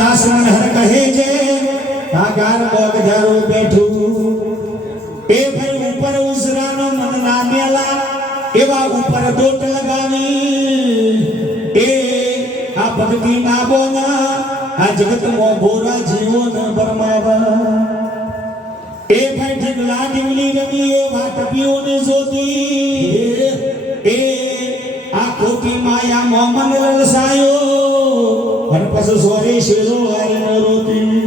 દાસ હર કહે છે આકાર બોગ ધરો બેઠું એ ભાઈ ઉપર ઉસરાનો મન ના મેલા એવા ઉપર દોટ લગાવી એ આ ભક્તિ ના બોના આ જગત મો ભોરા જીવો ન પરમાવા એ ભાઈ ઠગલા દીવલી રમી એ વાટપીઓ ને જોતી એ આ ખોટી માયા મોમન લલસાયો અને પછી સોરે શેરો આઈને રોતી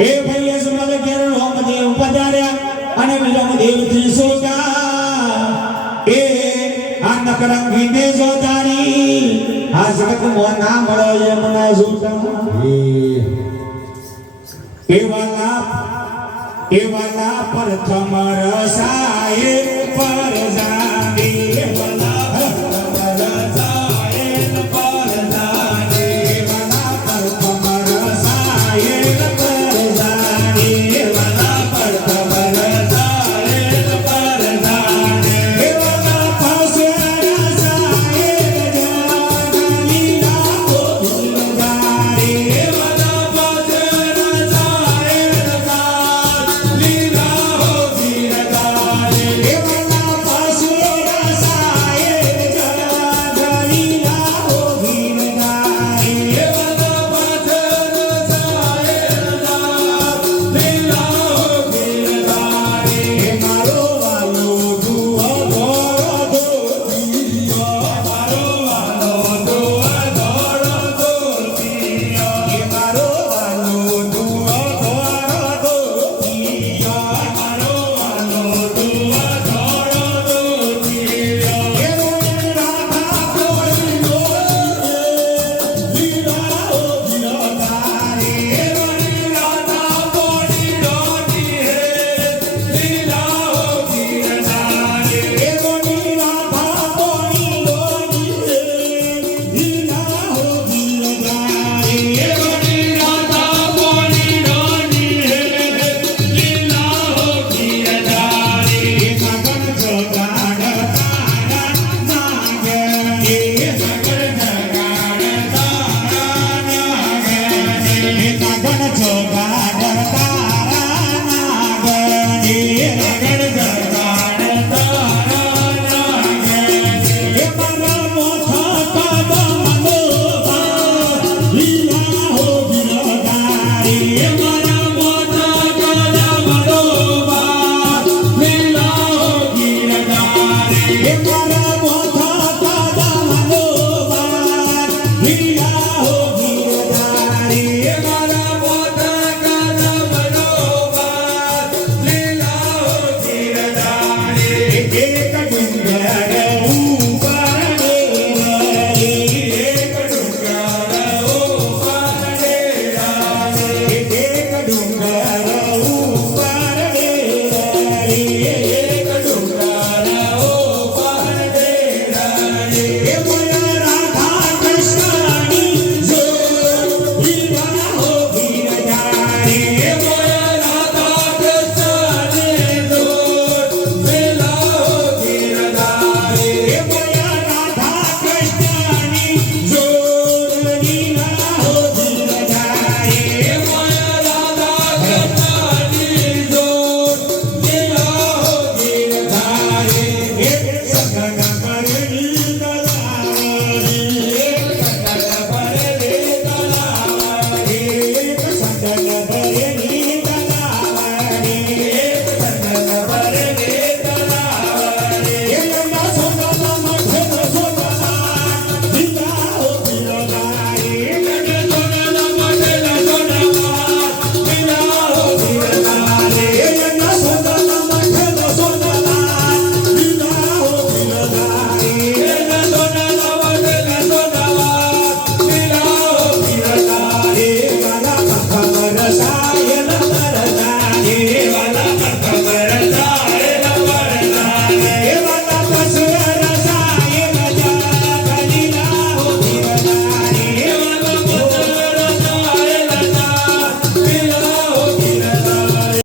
એ ભાઈ અજમલ ઘેર રોમદેવ પધાર્યા અને વિરમદેવ થી સોજા એ આ નકરંગી ને જોદારી આ જગત મો ના મળે એમના જોતા એવાલા પ્રથમ રસાય પર જાની એવાલા પ્રથમ રસાય પર જાની એવાલા પ્રથમ રસાય પર જાની એવાલા પ્રથમ રસાય પર જાની એવાલા પાસે રસાય જાની રાહો દિલદારી એવાલા પાસે We